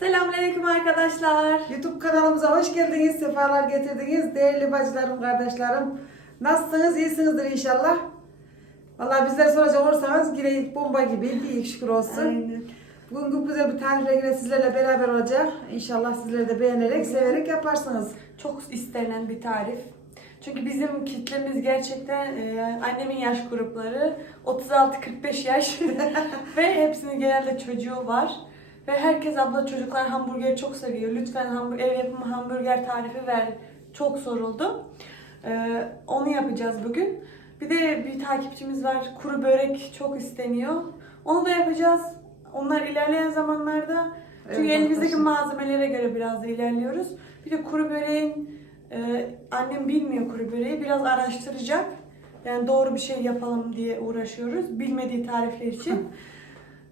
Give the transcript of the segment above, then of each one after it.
Selamünaleyküm arkadaşlar. YouTube kanalımıza hoş geldiniz, sefalar getirdiniz. Değerli bacılarım, kardeşlerim. Nasılsınız? İyisinizdir inşallah. Vallahi bizlere soracak olursanız yine bomba gibi iyi şükür olsun. Aynen. Bugün çok güzel bir tarifle yine sizlerle beraber olacak. İnşallah sizler de beğenerek, severek yaparsınız. Çok istenen bir tarif. Çünkü bizim kitlemiz gerçekten e, annemin yaş grupları 36-45 yaş ve hepsinin genelde çocuğu var. Ve herkes abla çocuklar hamburgeri çok seviyor. Lütfen hamburger, ev yapımı hamburger tarifi ver. Çok soruldu. E, onu yapacağız bugün. Bir de bir takipçimiz var. Kuru börek çok isteniyor. Onu da yapacağız. Onlar ilerleyen zamanlarda çünkü Evet, elimizdeki arkadaşlar. malzemelere göre biraz da ilerliyoruz. Bir de kuru böreğin e, annem bilmiyor kuru böreği. Biraz araştıracak. Yani doğru bir şey yapalım diye uğraşıyoruz. Bilmediği tarifler için.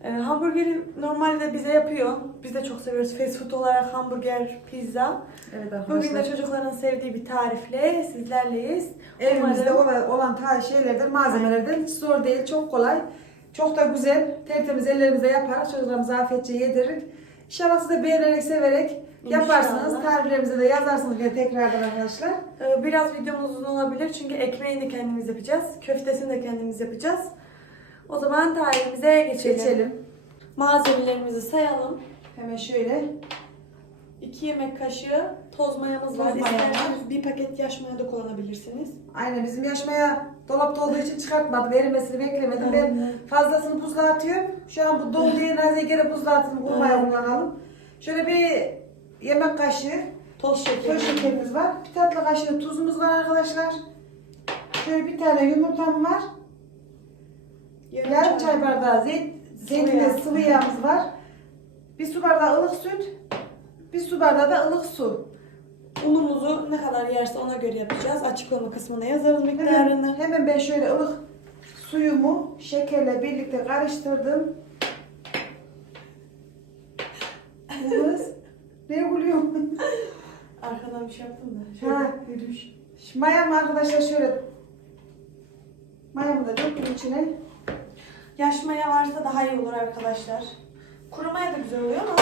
e, hamburgeri normalde bize yapıyor. Biz de çok seviyoruz. Fast food olarak hamburger, pizza. Evet Bugün de arkadaşlar. çocukların sevdiği bir tarifle sizlerleyiz. Evimizde Umarım- olan, ta şeylerden, malzemelerden hiç zor değil, çok kolay. Çok da güzel, tertemiz ellerimizle yaparız. Çocuklarımıza afiyetçe yedirir. İnşallah siz de beğenerek, severek yaparsınız. İnşallah. Tariflerimize de yazarsınız yine tekrardan arkadaşlar. Ee, Biraz videomuz uzun olabilir çünkü ekmeğini kendimiz yapacağız. Köftesini de kendimiz yapacağız. O zaman tarifimize geçelim. Geçelim. Malzemelerimizi sayalım. Hemen şöyle. 2 yemek kaşığı toz mayamız var. Toz maya var. İsterseniz bir paket yaş maya da kullanabilirsiniz. Aynen bizim yaşmaya dolapta olduğu için çıkartmadım. Erimesini beklemedim. Ben fazlasını buzluğa atıyorum. Şu an bu dolu diye naziye geri buzluğa atıp kurmaya kullanalım. Şöyle bir yemek kaşığı Toz şekeri. Köy şekerimiz var. Bir tatlı kaşığı tuzumuz var arkadaşlar. Şöyle bir tane yumurtam var. Yarım çay bardağı zeyt, zeytinli yağ. sıvı yağımız var. Bir su bardağı ılık süt. Bir su bardağı da ılık su. Unumuzu ne kadar yerse ona göre yapacağız. Açıklama kısmına yazarız Hemen, miktarını. hemen ben şöyle ılık suyumu şekerle birlikte karıştırdım. Kız, ne gülüyorsun? Arkadan bir şey yaptım da. Şöyle Ha. yürüyüş. Mayamı arkadaşlar şöyle mayamı da döktüm içine. Yaş maya varsa daha iyi olur arkadaşlar. Kuru maya da güzel oluyor ama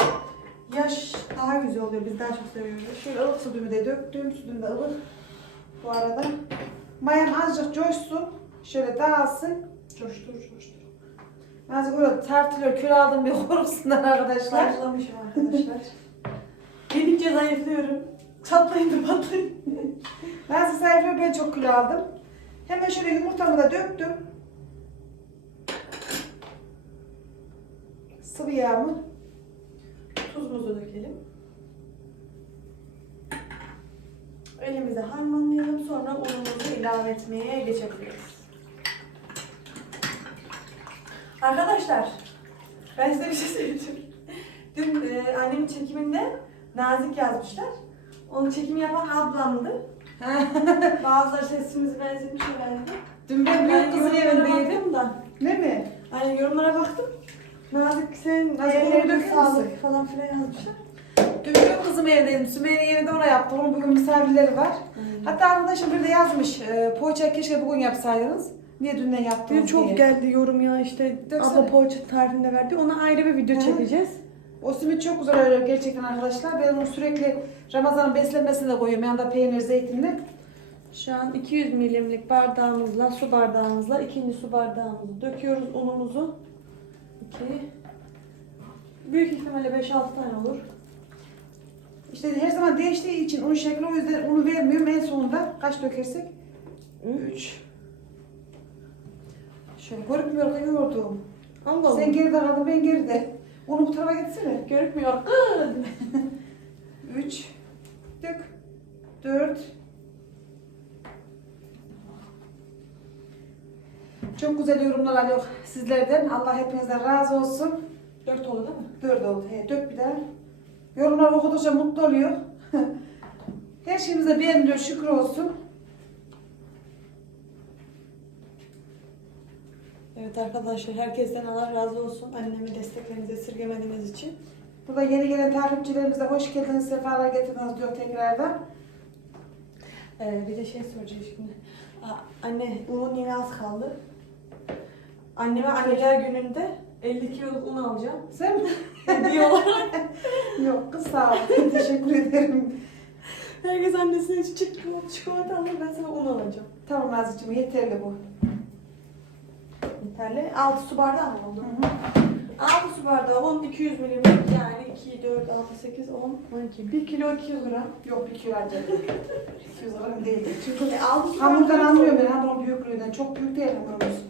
yaş daha güzel oluyor. Biz daha çok seviyoruz. Şöyle ılık sütümü de döktüm. Sütüm de ılık. Bu arada. Mayam azıcık coşsun. Şöyle dağılsın. Coştur coştur. Azıcık böyle tartılıyor. Kül aldım bir korkusundan arkadaşlar. Başlamışım arkadaşlar. Yedikçe zayıflıyorum. Çatlayınca patlayın. Nasıl sayfıyor ben çok kilo aldım. Hemen şöyle yumurtamı da döktüm. Sıvı yağımı. Tuzumuzu dökelim. Elimize harmanlayalım. Sonra unumuzu ilave etmeye geçebiliriz. Arkadaşlar, ben size bir şey söyleyeceğim. Dün e, annemin çekiminde Nazik yazmışlar. Onun çekimi yapan ablamdı. Bazıları sesimizi benzetmiş herhalde. Dün ben büyük kızın evindeydim. da. Ne mi? Hani yorumlara baktım. Nazik onu ellerine döker sağlık falan filan yazmışlar. Dün büyük kızım evdeydim. Sümeyye'nin evinde ona yaptım. Onun bugün misafirleri var. Hatta arkadaşım bir de yazmış. E, poğaça keşke bugün yapsaydınız. Niye dünden yaptınız çok diye. geldi yorum ya işte Döksene. abla poğaça tarifinde verdi. Ona ayrı bir video Hı. çekeceğiz. O simit çok güzel oluyor gerçekten arkadaşlar. Ben onu sürekli Ramazan'ın beslenmesine de koyuyorum. Yanında peynir, zeytinli. Şu an 200 milimlik bardağımızla, su bardağımızla ikinci su bardağımızı döküyoruz unumuzu. 2 Büyük ihtimalle 5-6 tane olur. İşte her zaman değiştiği için un şekli o yüzden unu vermiyorum. En sonunda kaç dökersek? 3. Şöyle görünmüyor da yoğurdum. Allah Sen geride kaldın ben geride. Onu bu tarafa gitsene. Görükmüyor. 3 dök. 4 Çok güzel yorumlar alıyor sizlerden. Allah hepinizden razı olsun. 4 oldu değil mi? Dört oldu. He, dök bir daha. Yorumlar okudukça mutlu oluyor. Her şeyimize beğeniliyor. Şükür olsun. Evet arkadaşlar herkesten Allah razı olsun. Annemi desteklerinizi esirgemediğiniz için. Burada yeni gelen takipçilerimize hoş geldiniz. Sefalar getirdiniz diyor tekrardan. Ee, bir de şey soracağım şimdi. Aa, anne unun yine az kaldı. Anneme anneler gününde 50 kiloluk un alacağım. Sen mi? Hediye olarak. Yok kız sağ ol. Teşekkür ederim. Herkes annesine çiçek çikolata, alır ben sana un alacağım. Tamam Nazlıcığım yeterli bu. Yeterli. 6 su bardağı mı oldu? Hı hı. 6 su bardağı un 200 milim yani 2, 4, 6, 8, 10, 12. 1 kilo 200 gram. Yok bir kilo harcadım. 200 gram değil. Çünkü E, 6 su hamurdan anlıyorum ben hamurun büyüklüğünden. Çok büyük değil hamurumuz.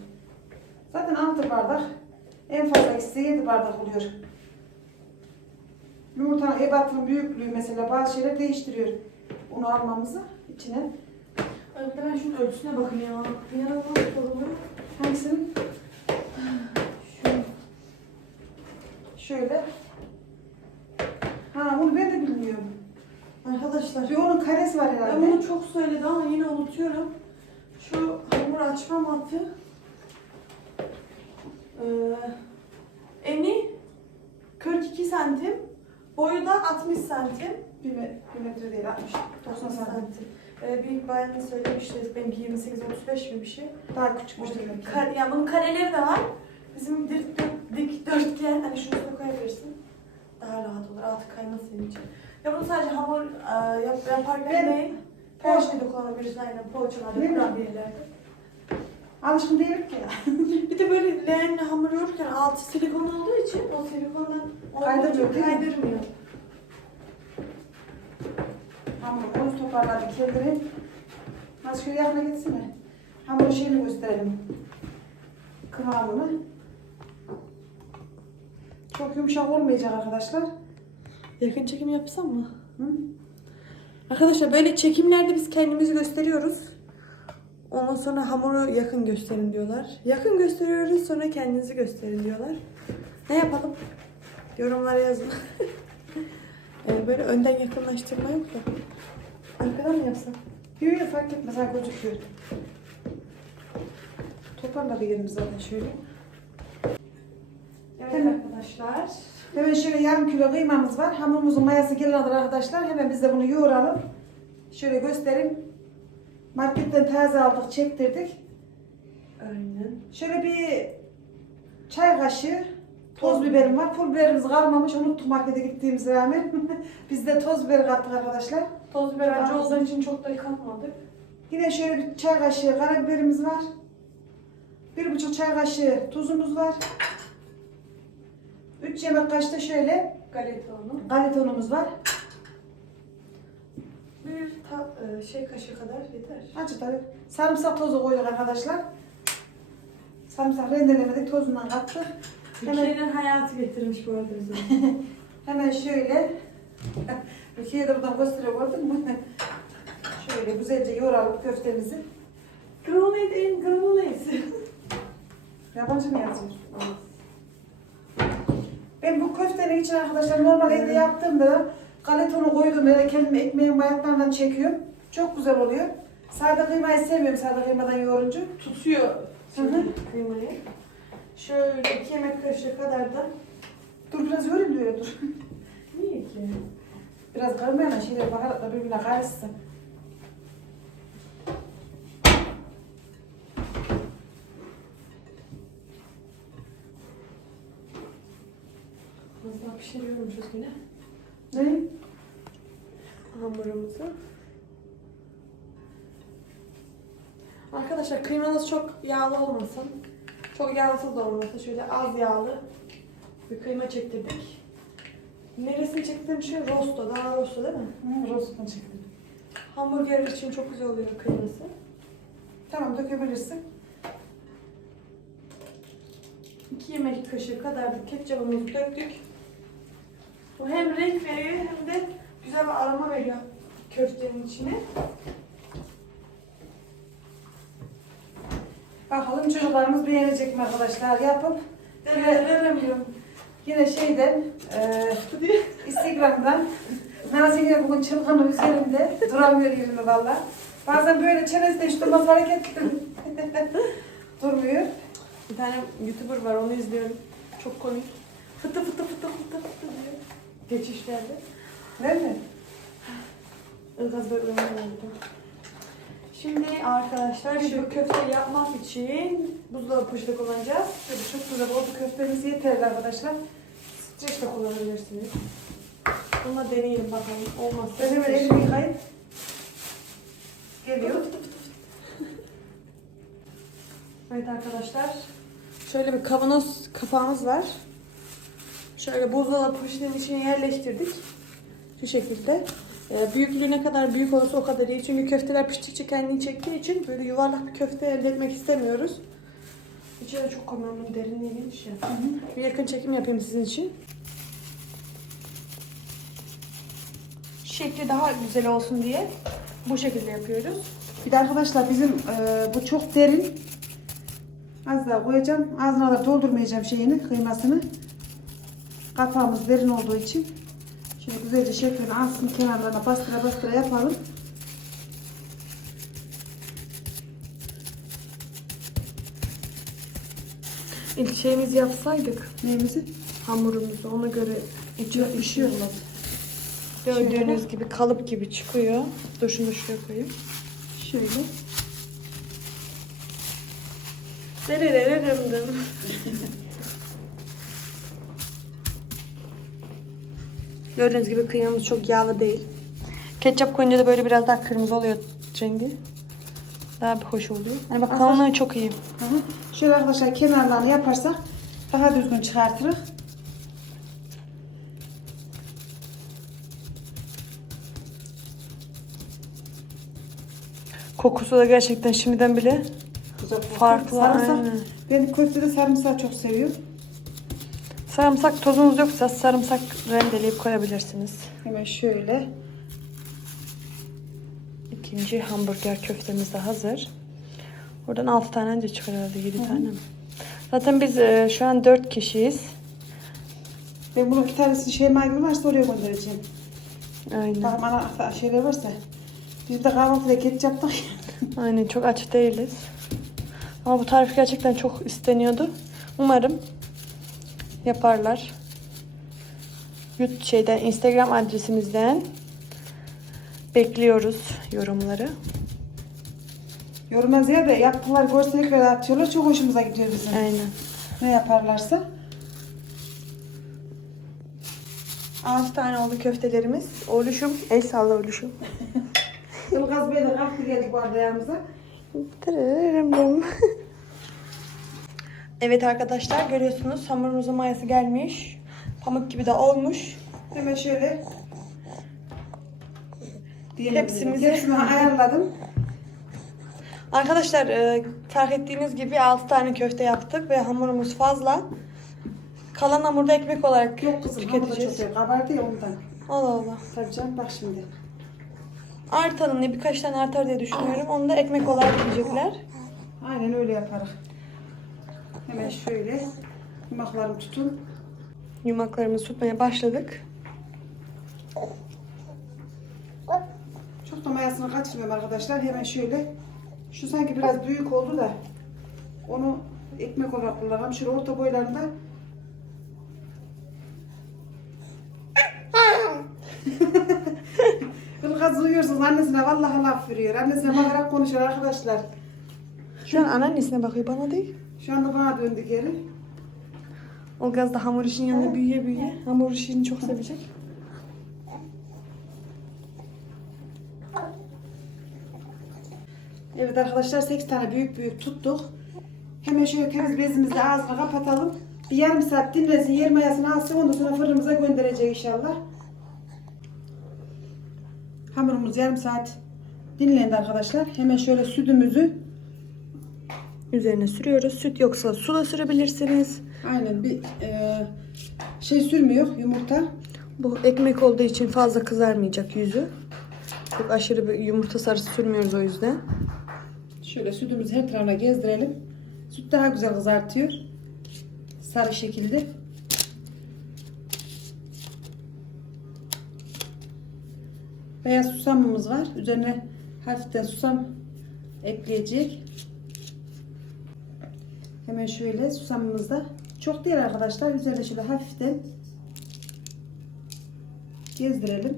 Zaten 6 bardak. En fazla eksi 7 bardak oluyor. Yumurtanın ebatının büyüklüğü mesela bazı şeyler değiştiriyor. Onu almamızı içine. De ben şunun ölçüsüne bakın ya. İnanılmaz oluyor. Hangisinin? Şu. Şöyle. Ha bunu ben de bilmiyorum. Arkadaşlar Bir onun karesi var ben herhalde. bunu çok söyledi ama yine unutuyorum. Şu hamur açma matı eee, eni 42 santim, boyu da 60 santim. Bir, me- bir metre değil 60. 90 santim. Ee, bir bayan söylemişti, benimki 28-35 gibi bir şey. Daha küçükmüş demek ki. Kar, yani bunun kareleri de var. Bizim dik, dik dörtgen, hani şunu üstüne koyabilirsin. Daha rahat olur, altı kaymaz senin için. Ya bunu sadece hamur e, yap, yaparken değil, poğaçayı da kullanabilirsin aynen poğaçalarda, kurabiyelerde. Alışkın değilim ki. Bir de böyle leğenle hamur yoğururken altı silikon olduğu için o silikondan Kaydırmıyor, değil mi? kaydırmıyor. Hamur onu toparladık kendini. Az şöyle yakına gitsene. Hamurun şeyini gösterelim. Kıvamını. Çok yumuşak olmayacak arkadaşlar. Yakın çekim yapsam mı? Hı? Arkadaşlar böyle çekimlerde biz kendimizi gösteriyoruz. Ondan sonra hamuru yakın gösterin diyorlar. Yakın gösteriyoruz sonra kendinizi gösterin diyorlar. Ne yapalım? Yorumlara yazın. Ee, böyle önden yakınlaştırma yok da. Arkadan mı yapsam? Yok yok fark etmez. Ha gözüküyor. Toparlayabilirim zaten şöyle. Evet Hemen. arkadaşlar. Hemen şöyle yarım kilo kıymamız var. Hamurumuzun mayası gelendir arkadaşlar. Hemen biz de bunu yoğuralım. Şöyle göstereyim. Marketten taze aldık, çektirdik. Aynen. Şöyle bir çay kaşığı toz biberim var. Pul biberimiz kalmamış. Unuttuk markete gittiğimiz rağmen. biz de toz biber kattık arkadaşlar. Toz biber acı olduğu için çok da yıkatmadık. Yine şöyle bir çay kaşığı karabiberimiz var. Bir buçuk çay kaşığı tuzumuz var. Üç yemek kaşığı şöyle Galeta unu. galeta unumuz var. Bir ta, e, şey kaşığı kadar yeter. Acı tabii. Sarımsak tozu koyduk arkadaşlar. Sarımsak rendelemedik, tozundan kattık. Hemen, Türkiye'nin hayatı getirmiş bu arada bize. hemen şöyle. Rukiye de buradan gösteriyor gördün mü? şöyle güzelce yoğuralım köftemizi. Granule in granulesi. Yabancı mı yazıyor? Ben bu köftenin için arkadaşlar normal evde yaptığımda galetonu koydum böyle kendime ekmeğin bayatlarından çekiyorum. Çok güzel oluyor. Sade kıymayı sevmiyorum sade kıymadan yoğurunca. Tutuyor hı. kıymayı. Şöyle iki yemek kaşığı kadar da Dur biraz yoğurayım diyor dur. niye ki? Biraz karmayana şeyler baharatla birbirine karışsın. Az daha pişiriyormuşuz yine Ne? Hamurumuzu. Arkadaşlar kıymanız çok yağlı olmasın. Çok yağsız da olmasın. Şöyle az yağlı bir kıyma çektirdik. Neresini çektirdim? Şu rosto, daha rosto değil mi? Hı, rostan çektim. Hamburger için çok güzel oluyor kıyması. Tamam dökebilirsin. 2 yemek kaşığı kadar da ketçabımızı döktük. Bu hem renk veriyor hem de güzel bir aroma veriyor köftenin içine. Bakalım çocuklarımız beğenecek mi arkadaşlar yapıp Veremiyorum. yine şeyden eee Instagram'dan Nazike bugün çılgın üzerimde duramıyor yerinde valla. Bazen böyle çenesi işte durmaz hareket durmuyor. Bir tane YouTuber var onu izliyorum. Çok komik. Fıtı fıtı fıtı fıtı fıtı diyor. Geçişlerde. Mi? Ilgaz böyle uyanıyor. Şimdi arkadaşlar şu köfte yapmak için buzdolabı poşeti kullanacağız. Şöyle çok güzel oldu. Köftemiz yeterli arkadaşlar. Streç de kullanabilirsiniz. Bununla deneyelim bakalım. Olmazsa. Ben hemen elimi yıkayayım. Geliyor. Evet arkadaşlar. Şöyle bir kavanoz kapağımız var. Şöyle buzdolabı poşetinin içine yerleştirdik. Şu şekilde. Ee, büyüklüğü ne kadar büyük olursa o kadar iyi. Çünkü köfteler piştikçe kendini çektiği için böyle yuvarlak bir köfte elde etmek istemiyoruz. İçeri çok koymanın derinliği geniş ya. Bir yakın çekim yapayım sizin için. Şekli daha güzel olsun diye bu şekilde yapıyoruz. Bir de arkadaşlar bizim e, bu çok derin. Az daha koyacağım. Ağzına da doldurmayacağım şeyini, kıymasını. Kapağımız derin olduğu için. Şöyle güzelce şeklini alsın kenarlarına bastıra bastıra yapalım. İlk şeyimizi yapsaydık Neyimizi? hamurumuzu ona göre içi Yok, pişiyor. Gördüğünüz gibi kalıp gibi çıkıyor. Dur şunu şuraya koyayım. Şöyle. Dererereremdim. Gördüğünüz gibi kıymamız çok yağlı değil. Ketçap koyunca da böyle biraz daha kırmızı oluyor rengi. Daha bir hoş oluyor. Yani bak kalınlığı çok iyi. Hı hı. Şöyle arkadaşlar kenarlarını yaparsak daha düzgün çıkartırız. Kokusu da gerçekten şimdiden bile Güzel. farklı. Sarımsak. Ben köftede sarımsağı çok seviyorum. Sarımsak tozunuz yoksa sarımsak rendeleyip koyabilirsiniz. Hemen şöyle. İkinci hamburger köftemiz de hazır. Buradan 6 tane önce çıkar herhalde 7 tane mi? Zaten biz e, şu an 4 kişiyiz. Ben bunun bir tanesini Şeyma gibi varsa oraya göndereceğim. Aynen. Tamam ana şeyler varsa. Biz de kahvaltıda geç yaptık. Aynen çok aç değiliz. Ama bu tarif gerçekten çok isteniyordu. Umarım yaparlar. Yut şeyden Instagram adresimizden bekliyoruz yorumları. Yoruma ziyade yaptılar görsellikleri atıyorlar. Çok hoşumuza gidiyor bizim. Aynen. Ne yaparlarsa. 6 tane oldu köftelerimiz. Oluşum. El salla oluşum. Ilgaz Bey de kalktı geldi bu arada yanımıza. Tırırırım. Evet arkadaşlar görüyorsunuz hamurumuzun mayası gelmiş. Pamuk gibi de olmuş. Hemen şöyle diyelim. Hepsimizi- Hepsini ayarladım. Arkadaşlar e, fark ettiğiniz gibi 6 tane köfte yaptık ve hamurumuz fazla. Kalan hamurda ekmek olarak Yok kızım çok tüketeceğiz. sev. Kabardı ya ondan. Allah Allah. Tabii canım bak şimdi. Artanın ne birkaç tane artar diye düşünüyorum. Onu da ekmek olarak yiyecekler. Aynen öyle yaparız. Hemen şöyle yumaklarımı tutun. Yumaklarımızı tutmaya başladık. Çok da mayasını kaçırmıyorum arkadaşlar. Hemen şöyle. Şu sanki biraz büyük oldu da onu ekmek olarak kullanalım. Şöyle orta boylarında Ilgaz uyuyorsunuz annesine vallahi laf veriyor. Annesine bakarak konuşuyor arkadaşlar. Şu an anneannesine bakıyor bana değil. Şu anda bana döndü geri. O gaz da hamur işinin yanında büyüye büyüye. Hamur işini çok sevecek. Evet arkadaşlar 8 tane büyük büyük tuttuk. Hemen şöyle keviz bezimizle ağzını kapatalım. Bir yarım saat dinlensin, yer mayasını alsın. Ondan sonra fırınımıza göndereceğiz inşallah. Hamurumuz yarım saat dinlendi arkadaşlar. Hemen şöyle sütümüzü Üzerine sürüyoruz. Süt yoksa su da sürebilirsiniz. aynen bir e, şey sürmüyor yumurta. Bu ekmek olduğu için fazla kızarmayacak yüzü. Çok aşırı bir yumurta sarısı sürmüyoruz o yüzden. Şöyle sütümüzü her tarafına gezdirelim. Süt daha güzel kızartıyor. Sarı şekilde. Beyaz susamımız var. Üzerine hafiften susam ekleyecek. Hemen şöyle susamımızda çok değil arkadaşlar. Üzerine şöyle hafiften gezdirelim.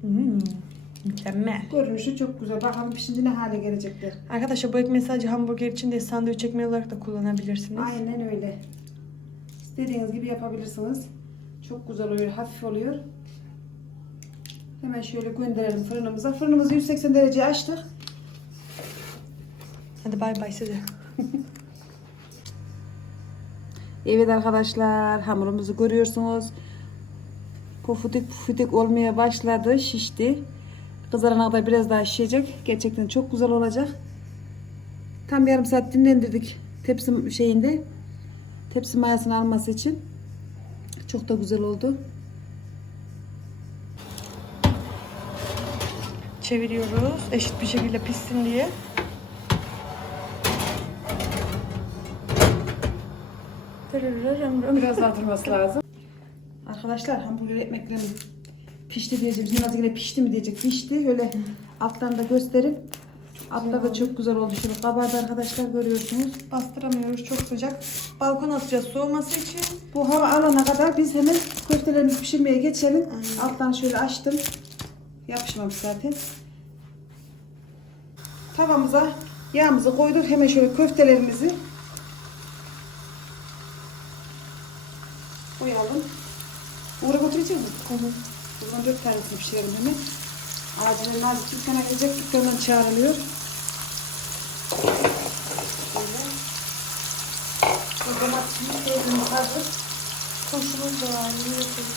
Hmm, mükemmel. Görünüşü çok güzel. Bakalım pişince ne hale gelecektir. Arkadaşlar bu ekmeği sadece hamburger için değil sandviç ekmeği olarak da kullanabilirsiniz. Aynen öyle. İstediğiniz gibi yapabilirsiniz. Çok güzel oluyor, hafif oluyor. Hemen şöyle gönderelim fırınımıza. Fırınımızı 180 derece açtık. Hadi bay bay size. Evet arkadaşlar hamurumuzu görüyorsunuz. Pufuduk pufuduk olmaya başladı, şişti. Kızarana kadar biraz daha şişecek. Gerçekten çok güzel olacak. Tam yarım saat dinlendirdik tepsi şeyinde. Tepsi mayasını alması için. Çok da güzel oldu. Çeviriyoruz eşit bir şekilde pişsin diye. Biraz daha durması lazım. Arkadaşlar hamburger ekmeklerim pişti diyeceğim. Şimdi yine pişti mi diyecek. Pişti. Öyle alttan da gösterip Altlar da çok güzel oldu. Şöyle kabardı arkadaşlar görüyorsunuz. Bastıramıyoruz çok sıcak. Balkona atacağız soğuması için. Bu hava alana kadar biz hemen köftelerimizi pişirmeye geçelim. Aynen. Alttan şöyle açtım. Yapışmamış zaten. Tavamıza yağımızı koyduk. Hemen şöyle köftelerimizi koyalım. Uğra götüreceğiz mi? O zaman dört tanesini pişirelim hemen. Acilen nazik dükkana gelecek. Dükkandan çağrılıyor. Böyle. O domatesimiz, peynirimiz hazır. Turşumuz da bunu yapalım.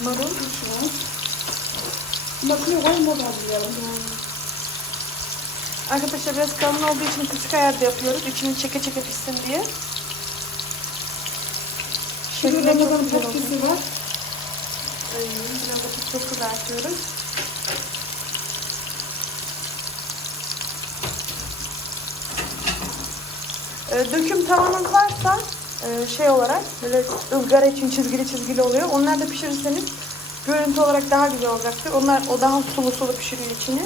Marul. Turşumuz. Koyun da hazırlayalım. Arkadaşlar biraz kalın olduğu için kısık ayarda yapıyoruz. İçini çeke çeke pişsin diye. Çok Ramazan patatesi var. Aynen. Biraz da çok kızartıyoruz. Ee, döküm tavanız varsa e, şey olarak böyle ızgara için çizgili çizgili oluyor. Onlar da pişirirseniz görüntü olarak daha güzel olacaktır. Onlar o daha sulu sulu pişiriyor içini.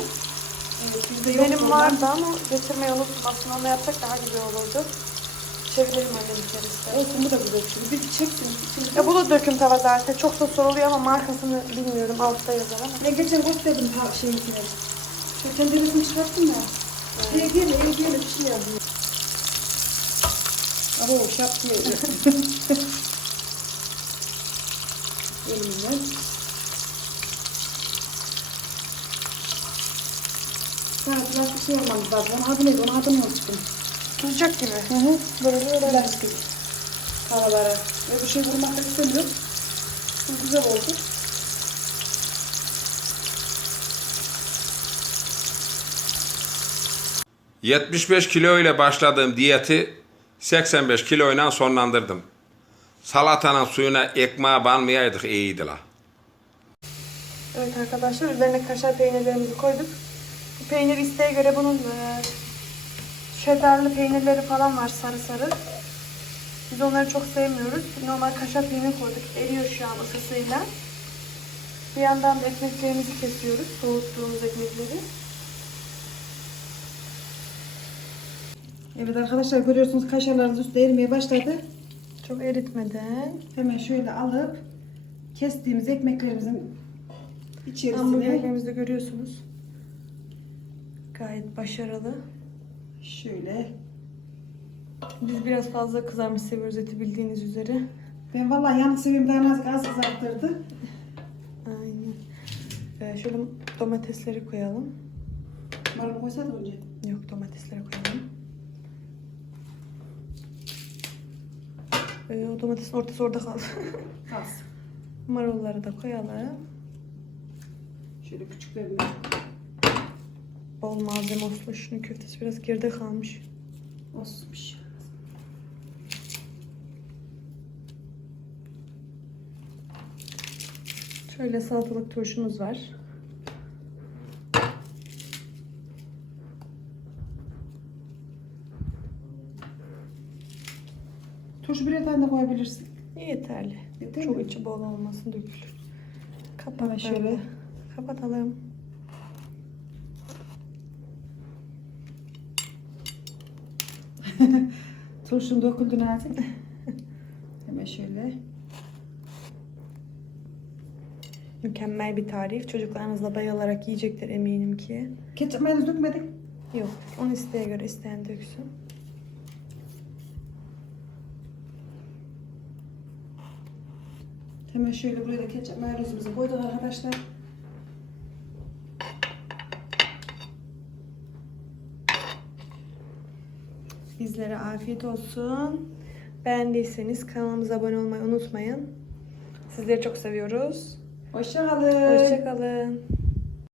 Evet, bizde Benim vardı ama getirmeyi unuttum. Aslında onu yapsak daha güzel olurdu. Çevirelim annem içerisinde. Olsun bu da güzel şimdi. Bir çeksin. içini. Ya bu da döküm tava zaten. Çok da soruluyor ama markasını bilmiyorum. Altta yazar ama. Ben geçen gösterdim ta şeyinkini. Şu tenceresini çıkarttım ya. İyi gel, iyi gel, bir şey yazıyor. Abo şap diye. Elimle. Ha, plastik şey olmamız lazım. Onun adı neydi? Onun adını unuttum. Tutacak gibi. Hı hı. Böyle böyle plastik. Havalara. Ve bu şey vurmak da istemiyorum. Bu güzel oldu. – 75 kilo ile başladığım diyeti 85 kilo ile sonlandırdım. Salatanın suyuna ekmeğe banmayaydık iyiydi la. Evet arkadaşlar üzerine kaşar peynirlerimizi koyduk. Bu peynir isteğe göre bunun e, şedarlı peynirleri falan var sarı sarı. Biz onları çok sevmiyoruz. Normal kaşar peynir koyduk. Eriyor şu an ısısıyla. Bir yandan da ekmeklerimizi kesiyoruz. Soğuttuğumuz ekmekleri. Evet arkadaşlar görüyorsunuz kaşarlarımız üstte erimeye başladı. Çok eritmeden. Hemen şöyle alıp kestiğimiz ekmeklerimizin içerisine Hamburgerlerimizi de görüyorsunuz. Gayet başarılı. şöyle. Biz biraz fazla kızarmış seviyoruz eti bildiğiniz üzere. Ben vallahi yanık seviyorum daha nazik az kızarttırdı. Aynen. Ee, şöyle domatesleri koyalım. Marul koysaydık önce. Yok domatesleri koyalım. Ee, o domatesin ortası orada kaldı. Az. Marulları da koyalım. Şöyle küçüklerini. Bol malzeme olsun. Şunun köftesi biraz geride kalmış. Olsun bir şey. Şöyle salatalık turşumuz var. Turşu birer tane de koyabilirsin. Yeterli. Yeter Çok içi bol olmasın dökülür. Kapat şöyle. Kapatalım. Turşun döküldü nazik. Hemen şöyle. Mükemmel bir tarif. Çocuklarınız da bayılarak yiyecektir eminim ki. Ketçap mayonez dökmedik. Yok. Onu isteğe göre isteyen döksün. Hemen şöyle buraya da ketçap mayonezimizi koyduk arkadaşlar. Bizlere afiyet olsun. Beğendiyseniz kanalımıza abone olmayı unutmayın. Sizleri çok seviyoruz. Hoşça kalın. Hoşçakalın.